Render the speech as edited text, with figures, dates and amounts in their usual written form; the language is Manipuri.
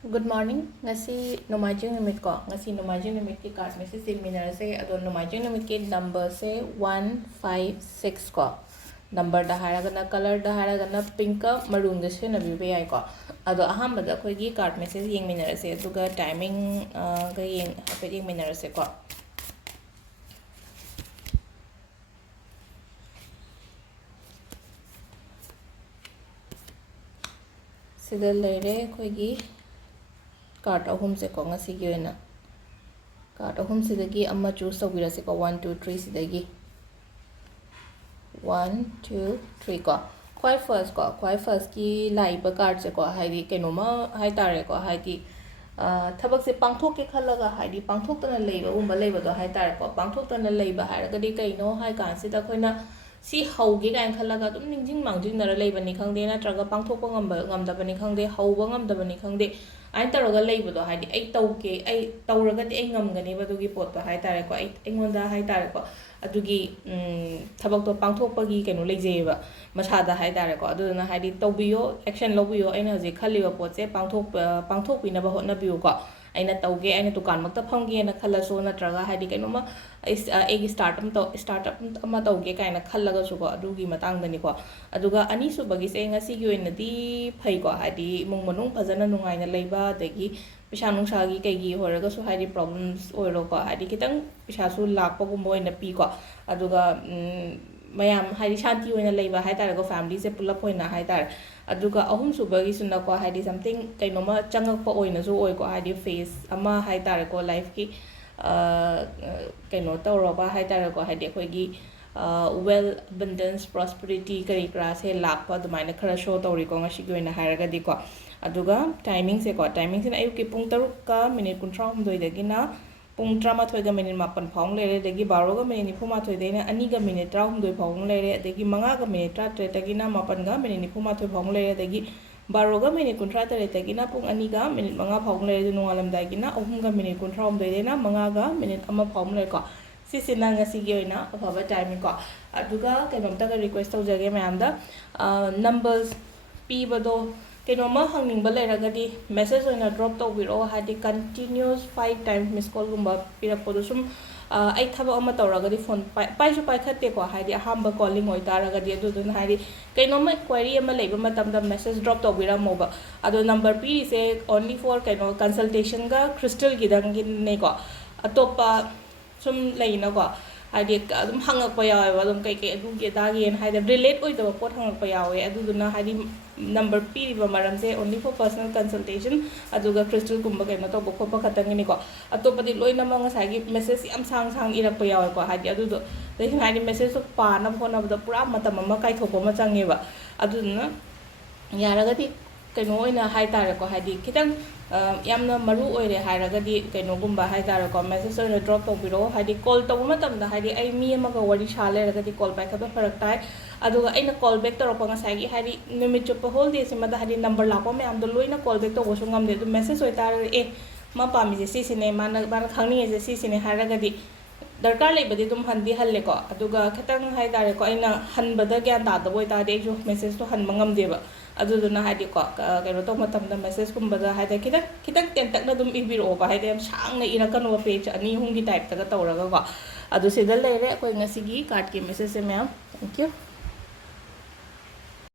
Good morning. Ngasi nomaijing numit ko. Ngasi nomaijing numit ki card message seminar se ado nomaijing numit ki number se 156 ko. Number da haragana color da haragana pink ka maroon da se nabi be ai ko. Ado ahamba da koi gi card message yeng minar se aduga timing ga yeng hapet yeng minar se ko. Sida leire koi gi card ahum se ko ngasi gi na. Card ahum sidagi amma choose tawbirase ko 1 2 3 sidagi 1 2 3 ko kwai first ki laiba card se ko haidi kenoma hai tare ko haidi thabak se pangthok ke khalaga haidi pangthok tana leiba umba leiba do hai tare ko pangthok tana leiba haragadi kaino hai kan se da khoina si hauge kan khalaga dum ningjing mangjing nara leiba ni khangde na traga pangthok ngamba ngamda bani khangde hauba ngamda bani khangde ai taraga leiba do haidi ai tauke ai tauraga ti ai ngamgani badugi pot to hai tare ko ai engonda hai tare ko adugi thabak to pangthok pagi kenu leijeba masada hai tare ko aduna haidi taubiyo action lobiyo aina je khaliba pot se pangthok pina ba hotna biyo ko aina tauge aina dukan makta phamge na khalaso na traga haidi kenoma egi startup ama tauge kaina khallaga su ko adugi matang dani ko aduga ani su bagi se ngasi gi oina di phai ko haidi mung manung phajana nungai na leiba dagi pisa nungsa gi kai gi horaga su haidi problems oiro ko haidi kitang pisa su lakpa gumbo oina pi ko aduga mayam haidi shanti oina leiba hai tare ko family se pulap oina hai tare aduga ahum subagi suna ko haidi something kainoma changakpa oina su oi ko haidi face ama hai tare ko life ki kaino tawroba hai tare ko haidi khoi gi well abundance prosperity kari kra se lakpa dumaina khara show tawri ko ngasi gi oina haraga di ko aduga timing se ko timing se ayuk ki pung 3 ka minute 39 dagina pung 13 ga minute 8 phawng lere dagi 12 ga minute 93 daina 2 ga minute 13 phawng lere dagi 5 ga minute 13 dagina 8 ga minute 93 phawng lere dagi 12 ga minute 13 dagina pung 2 ga minute 5 phawng lere nungalam dagina 3 ga minute 13 daina 5 ga minute 1 phawng lere ko sisina ngasi gi oina afaba timing ko aduga kaimamta ga request tawjage mayamda numbers pibado kenoma hangningba leragadi message oina drop tawbiro hadi continuous 5 times miss call gumba pirapodo sum ai thaba ama tawragadi phone pai su pai khatte ko hadi ahamba calling oi taragadi adudun hadi kenoma query ama leiba matamda message drop tawbira moba ado number p se only for keno consultation ga crystal gidang gin ne ko atopa sum leina ko hadi adum hangakpa yawe adum kai kai adu ge dagi en hadi relate oi da pot hangakpa yawe aduduna hadi number p riba maram se only for personal consultation aduga crystal kumba kai mato bokko pa khatang ni ko atopadi loina ma nga sagi message yam sang sang irakpa yawe ko hadi adudo dai hadi message so pa na phone na pura matam ma kai thopa ma changeba aduduna yaragadi kaino oina hai tare ko hadi kitang yamna maru oire hairagadi kaino gumba hai tare ko message oina drop tawbiro hadi call tawu matamda hadi ai mi ama ga wari sha leragadi call back khaba farak tai aduga aina call back tawrapa ngasagi hadi numit chupa whole day simada hadi number lakpa me amdo loina call back tawu so ngamde du message oi tare e ma pami je si sine mana khangni je si sine hairagadi darkar leibadi dum handi halle ko aduga khatang hai tare ko aina hanbada gyan ta da boi ta de jo message to han mangam deba aduduna hadi ko kaino to matamda message kumbada haida kitang tentak na dum ibiro ba haida yam sang na irakano page ani hungi type ta tawraga ko adu sida leire koi ngasigi card ki message se ma'am thank you